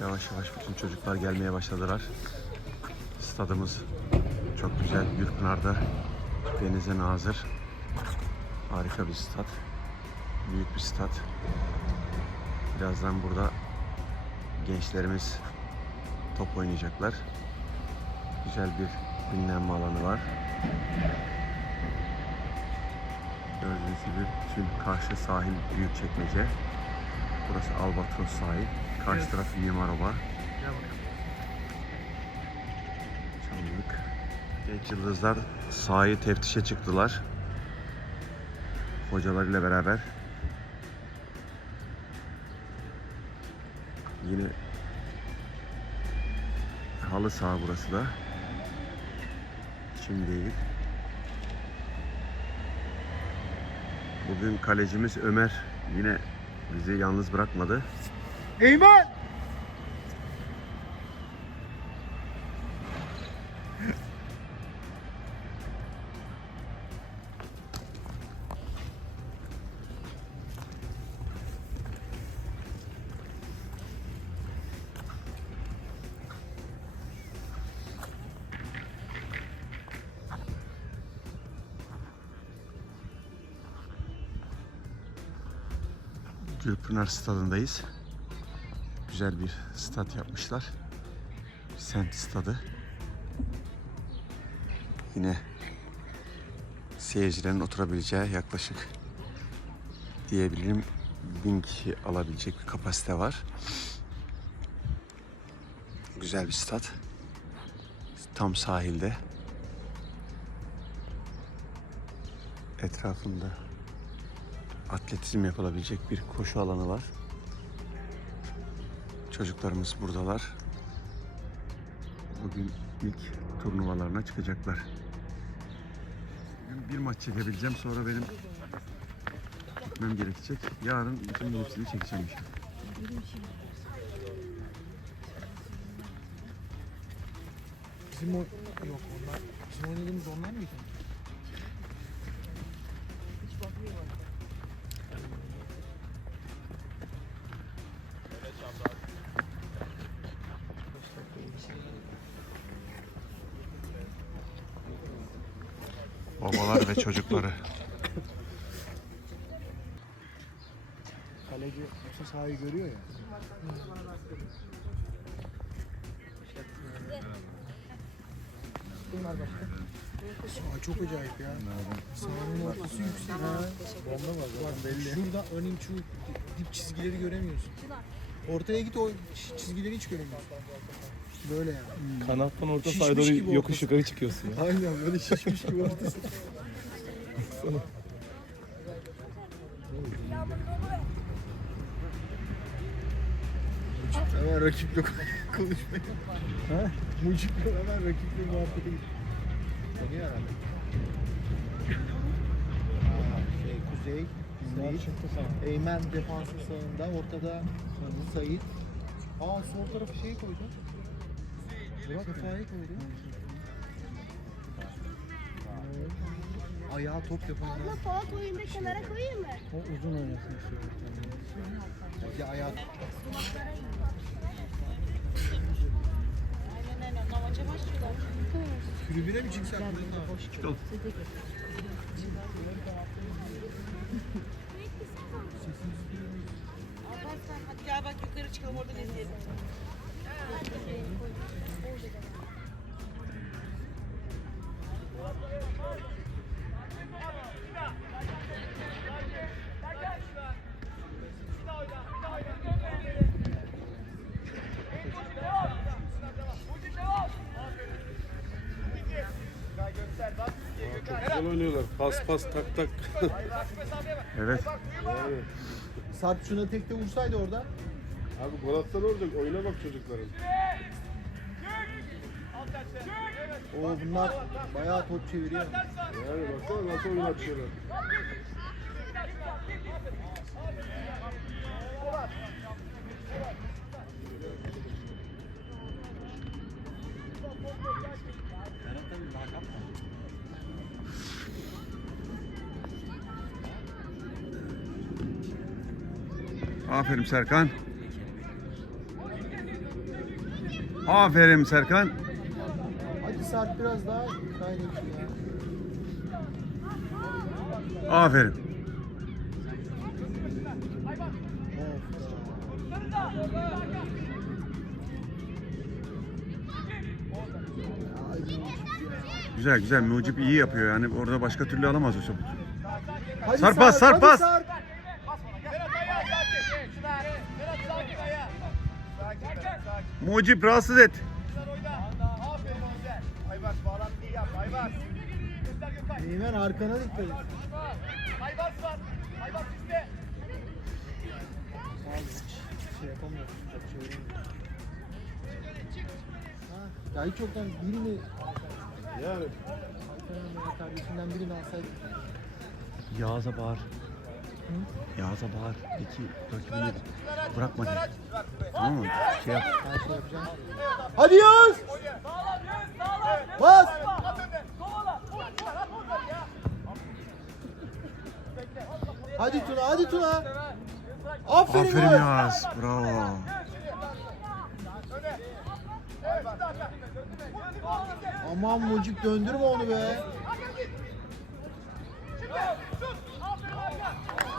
Yavaş yavaş bütün çocuklar gelmeye başladılar. Stadımız çok güzel. Gürpınar'da denize nazır. Harika bir stat. Büyük bir stat. Birazdan burada gençlerimiz top oynayacaklar. Güzel bir dinlenme alanı var. Gördüğünüz gibi tüm karşı sahil büyük çekmece. Burası Albatros sahil. Karşı taraf Mimarova. Çamlık. Genç yıldızlar sahayı teftişe çıktılar. Hocalarıyla beraber. Yine halı saha burası da. Çim değil. Bugün kalecimiz Ömer yine bizi yalnız bırakmadı. Eymen! Gülpınar stadındayız. Güzel bir stat yapmışlar. Sent stadı. Yine seyircilerin oturabileceği yaklaşık diyebilirim bin kişi alabilecek bir kapasite var. Güzel bir stat. Tam sahilde. Etrafında atletizm yapılabilecek bir koşu alanı var. Çocuklarımız buradalar. Bugün ilk turnuvalarına çıkacaklar. Bugün bir maç çekebileceğim sonra benim gitmem gerekecek. Yarın bütün hepsini çekeceğim işte. Bizim o... Yok onlar... Bizim oynadığımız onlar mıydı? Babalar ve çocukları. Kaleci bütün sahayı görüyor ya. Saha çok acayip ya. Sahanın ortası yüksek. Bomba var zaten belli. Şurada örneğin şu dip çizgileri göremiyorsun. Ortaya git o çizgileri hiç göremiyorsun. Böyle yani. Kanattan orta Şişmiş sahaya doğru yokuş ortası. yukarı çıkıyorsun ya. Aynen böyle şişmiş gibi ortası. Hemen rakiple konuşmayı. Ha? Mucikle hemen rakiple herhalde. Aa, şey, Kuzey, Sait, Eymen defansın sağında, ortada Sait. Aa sol tarafı şey koydu. Ayağa top yapan. Abla Polat oyunda kenara koyayım mı? O uzun oynasın istiyorum. Ya ayağa Tribüne mi çıksak? Çıkalım. Hadi gel bak yukarı çıkalım oradan izleyelim. Güzel oynuyorlar. Pas pas tak tak. Evet. Sarp şuna tekte vursaydı orada. Abi gol atsan olacak. Oyuna bak çocukların. Oo bunlar bayağı top çeviriyor. Yani baksana nasıl oyun açıyorlar. Aferin Serkan. Aferin Serkan. Hadi Sarp biraz daha kaydet ya. Aferin. Güzel güzel. Mucip iyi yapıyor yani. Orada başka türlü alamaz o topu. Hadi Sarp pas, Sarp Mucip rahatsız et. Eymen arkana dikkat et. Abi hiç şey yapamıyorsun. Çok çeviremiyorsun. Ha, ya hiç yoktan birini Yani kardeşinden birini alsaydık. Yağız'a bağır. Yağız'a bağır. İki rakibini bırakma de. Tamam mı? Şey yap. Şey. Hadi Yağız! Bas! Hadi Tuna, hadi Tuna. Aferin, Aferin Yağız. Yağız. Bravo. Aman Mucik döndürme onu be.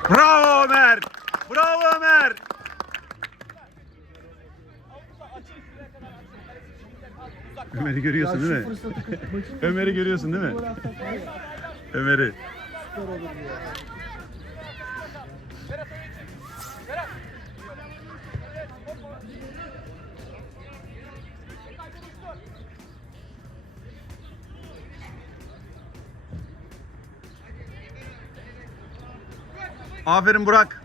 Bravo Ömer. Bravo Ömer. Ömer'i görüyorsun değil mi? Ömer'i görüyorsun değil mi? Ömer'i. süper olur ya. Aferin Burak.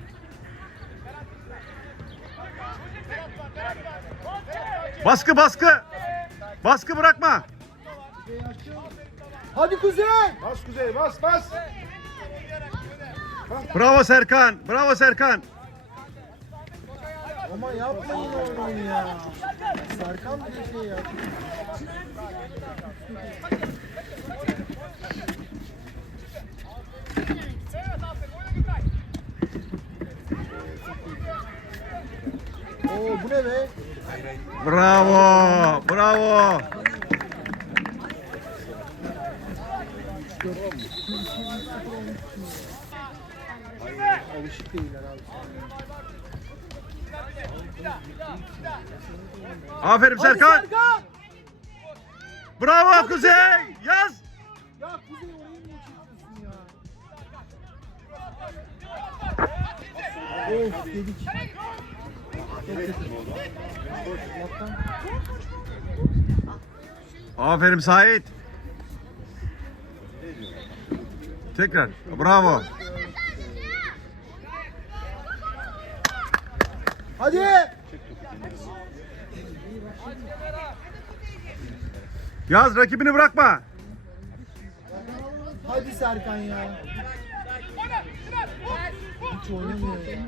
Baskı baskı. Baskı bırakma. Hadi Kuzey! bas Kuzey bas bas. Bravo Serkan. Bravo Serkan. Ama yapmayın onu ya. Serkan bir şey yap. Oo bu ne be? Bravo. Bravo. Alışık değiller abi. Aferin Serkan. Serkan! Bravo Kuzey. Yaz. Ya Kuzey orayı niye çekiyorsun ya? Of dedik. Aferin Sait. Tekrar. Bravo. Hadi! Yaz rakibini bırakma. Hadi Serkan ya. Hiç oynamıyor ya.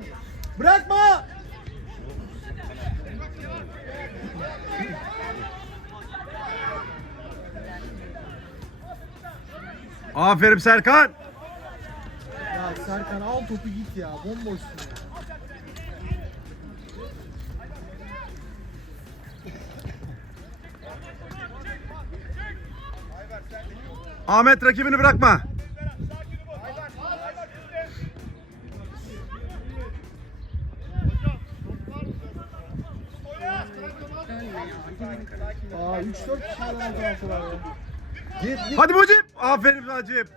Bırakma! Aferin Serkan. Ya Serkan al topu git ya. Bomboşsun ya. Ahmet rakibini bırakma. Aa 3-4 kişi var. Git git. Hadi Mucip. Aferin Mucip.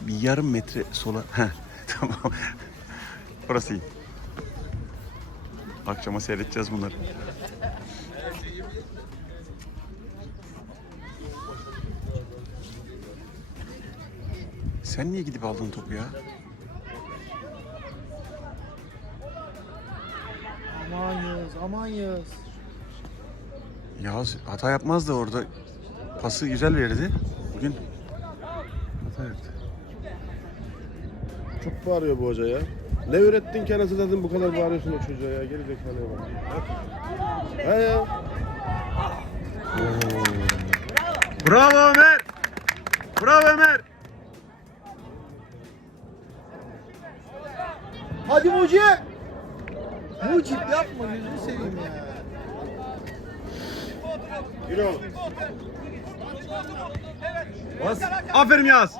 Bir yarım metre sola. Heh, tamam. Orası iyi. Akşama seyredeceğiz bunları. Sen niye gidip aldın topu ya? Aman Yağız, aman Yağız. Yağız hata yapmaz da orada pası güzel verdi. Bugün hata yaptı. Çok bağırıyor bu hoca ya. Ne öğrettin ki anasını dedim bu kadar bağırıyorsun o çocuğa ya. Geri zekalıya bak. He ya. Bravo Ömer. Bravo Ömer. Hadi Mucip. Mucip yapma gözünü seveyim ya. Yürü oğlum. Bas. Aferin Yaz.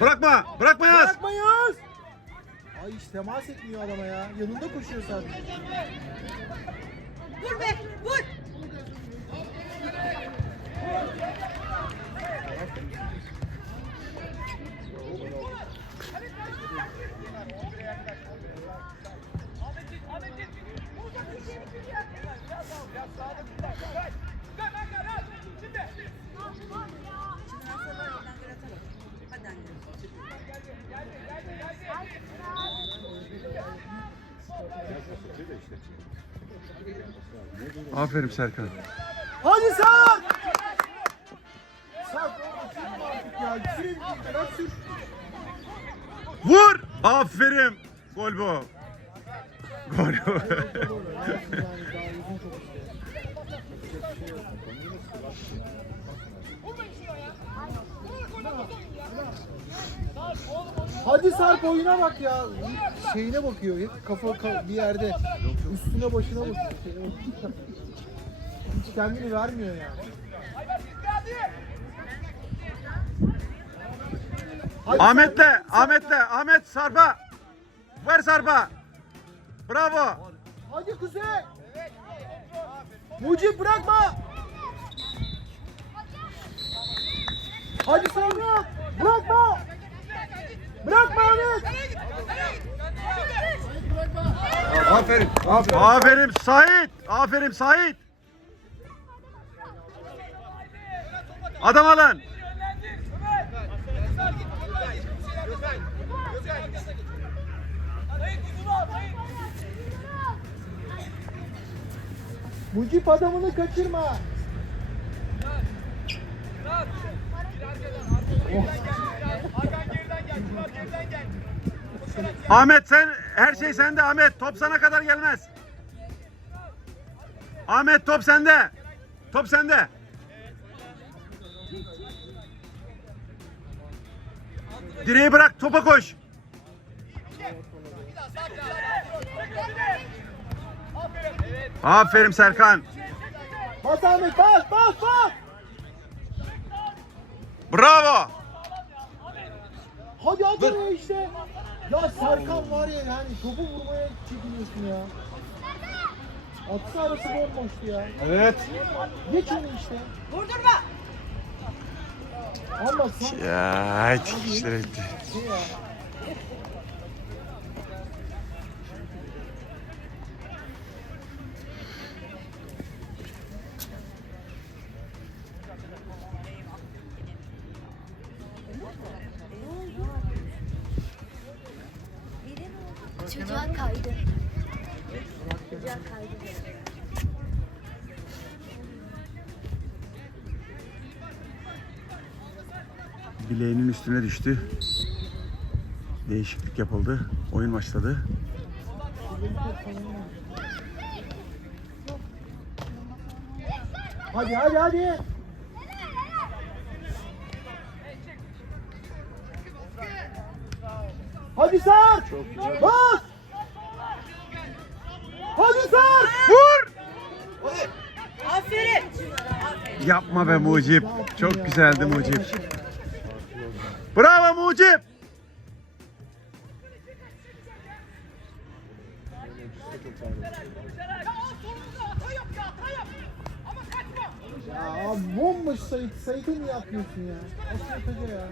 Bırakma. Bırakma Yaz. Bırakma Yaz. Ay hiç temas etmiyor adama ya. Yanında koşuyor sadece. Vur be Aferin Serkan. Hadi sür. Vur. Aferin. Gol bu. Gol bu. Hadi Sarp oyuna bak ya. Şeyine bakıyor. Hep kafa ka- bir yerde. Üstüne başına bakıyor. Hiç kendini vermiyor yani. Ahmet'le. Ahmet'le. Ahmet Sarp'a. Ver Sarp'a. Bravo. Hadi Kuzey. Mucip bırakma. Hadi Serhat. Bırakma. Bırakma Ahmet. Aferin. Aferin Sait. Aferin Sait. Adam alın. Mucip adamını kaçırma. Ahmet sen her şey sende Ahmet. Top sana kadar gelmez. Ahmet top sende. Top sende. Direği bırak topa koş. Aferin Serkan. Bas Ahmet bas bas bas. Bravo. Hadi at oraya işte. Ya Serkan var ya yani topu vurmaya çekiniyorsun ya. Atsa arası bomboştu ya. Evet. Geç onu işte. Vurdurma. Ya bitti. şey ya. Çocuğa kaydı. Bileğinin üstüne düştü. Değişiklik yapıldı. Oyun başladı. Hadi hadi hadi. Hadi Sar. Bas. Hadi Sar. Vur! Aferin. Yapma be Mucip. Çok güzeldi Mucip. Yapıyorsun ya? Asıl ötece ya.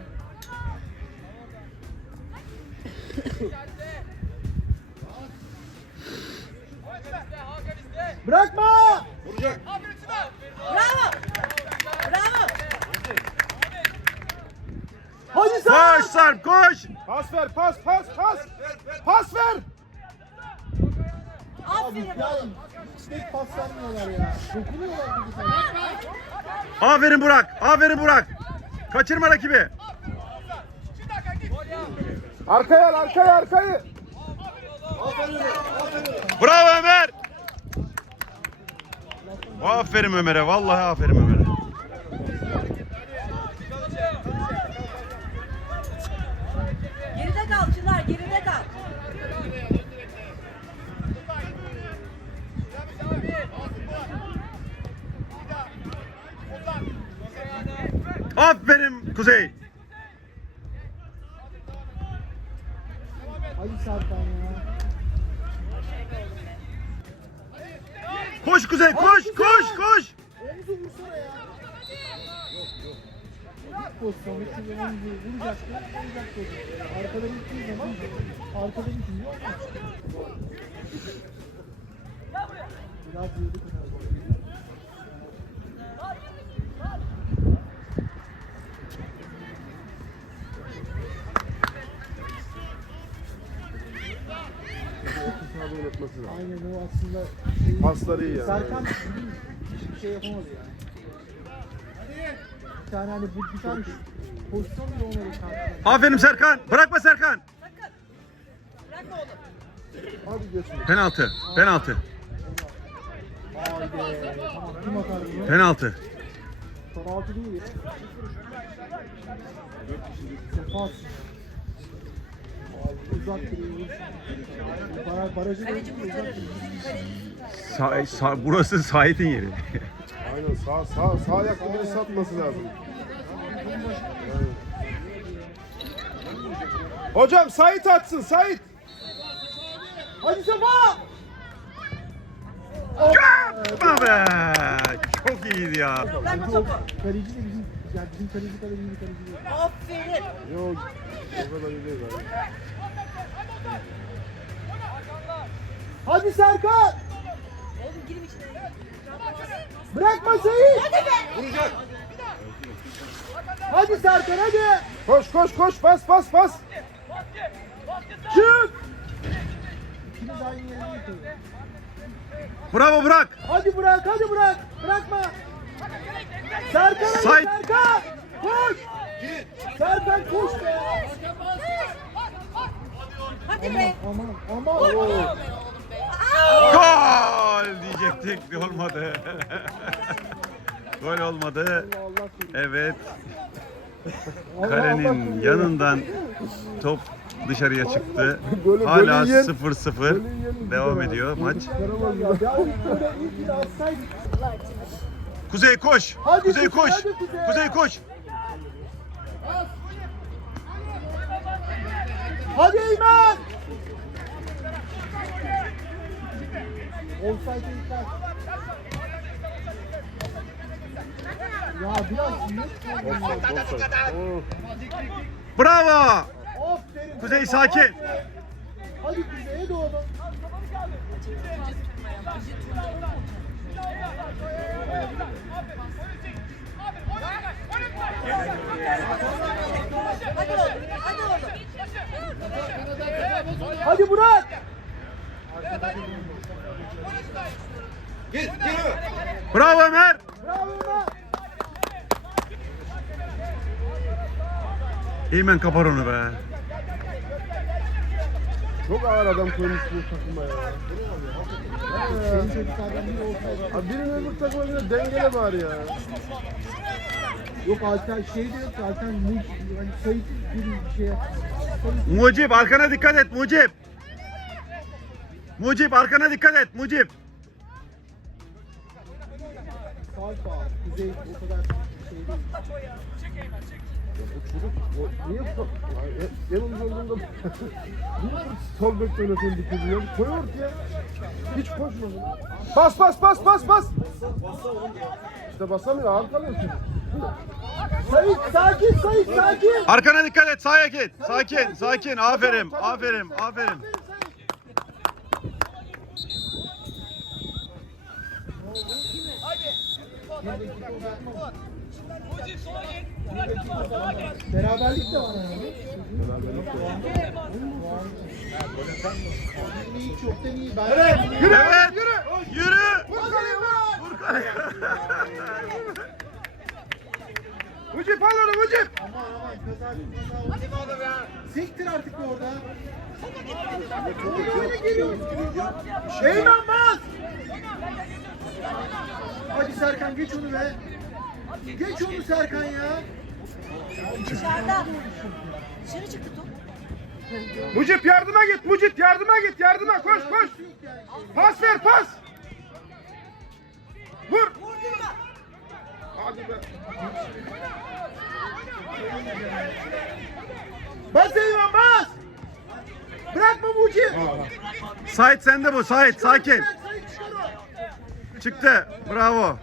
Bırakma! Bravo. Bravo. Hadi Sar! Koş Sarp koş. Pas ver pas pas pas. Pas ver. Abi ya. Dokunuyorlar. Aferin Burak. Aferin Burak. Kaçırma rakibi. Arkaya al arkaya arkayı. Bravo Ömer. Aferin Ömer'e. Vallahi aferin Ömer'e. Oynatması lazım. Aynen o aslında şey, Pasları iyi yani. Serkan hiçbir şey yapamadı yani. Bir tane hani bu bir tane şu- pozisyon bile olmadı Serkan. Aferin Serkan. Bırakma Serkan. Bırakma oğlum. Hadi geçin. Penaltı. Penaltı. Haydi. Tamam kim atar bunu? Penaltı. Penaltı değil ya. Sefa atsın. Abi uzak duruyor. Bara, barajı da Kaleci uzak kurtarır. duruyor. Sa- sa- burası Sait'in yeri. Aynen sağ sağ sağ ayaklı biri satması lazım. Hocam Sait atsın Sait. Hadi Sefa! Yapma be. Çok iyiydi ya. Topu. Kaleci de bizim, yani bizim kaleci kadar iyi bir kaleci değil. Aferin. Yok o kadar iyi değil abi. Hadi Serkan! Oğlum girin içine. Bırakma Seyit! Hadi Serkan hadi! Koş koş koş bas bas bas. Çık! İkiniz aynı yere yıkılın. Bravo Burak. Hadi bırak, hadi bırak. Bırakma. Serkan hadi Sait. Serkan. Koş. Serkan koş be. Hadi be. Aman aman. Oo. Gol diyecektik. Olmadı. Gol olmadı. Evet. Allah Allah Kalenin yanından top dışarıya çıktı. Golü- Hala golü yiyen- 0-0 golü yiyen devam ediyor maç. Böyle. Kuzey koş. Hadi Kuzey koş. Kuzey. Kuzey koş. Hadi dikkat. Ya biraz. Bravo. Kuzey sakin. Hadi Kuzey'e doğru. Hadi oğlum. Hadi Burak. Bravo Ömer. Bravo Ömer. Eymen kapar onu be. Çok ağır adam koymuş bu takıma ya. Biri olsaydı. Abi birinin öbür takıma göre dengele bari ya. Yok alter şey de yok ki alter mu hani sayı bir şey Mucip arkana dikkat et Mucip. Mucip arkana dikkat et Mucip. sağ sağ kuzey o kadar şey değil. O çocuk o niye yanımız olduğunda niye sol bekle oynatıyorsun bir ya? Koy ortaya. Hiç koşma. Bas bas bas bas bas. İşte basamıyor ağır kalıyor çocuk. Sayit sakin Sayit sakin. Arkana dikkat et sakin. Sakin sakin. Aferin aferin aferin. Beraberlik de var yani. İyi çoktan iyi. Ben evet. Yürü. Evet. Yürü. Yürü. Vur kaleye vur. Vur kaleye. Mucip al onu Mucip. Aman aman. Hadi oğlum ya. Sektir artık orada. Oyna geliyor. Eymen bas. Hadi Serkan geç onu be. Geç onu Serkan ya. Dışarıda. Dışarı çıktı top. Mucit yardıma git Mucit yardıma git yardıma koş koş. Pas ver pas. Vur. Hadi be. Bas Eymen bas. Bırakma Mucit. Sait sende bu Sait sakin. Çıktı. Bravo.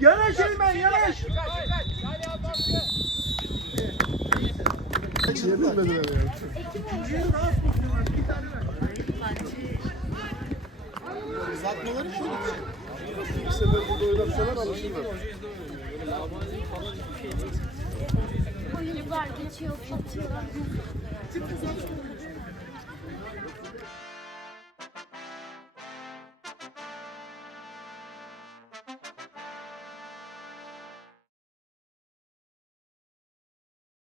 Yanaş Eymen yanaş. Uzatmaları şöyle bir şey. İlk sefer burada oynatsalar alışırlar. Oyuncular geçiyor, atıyorlar.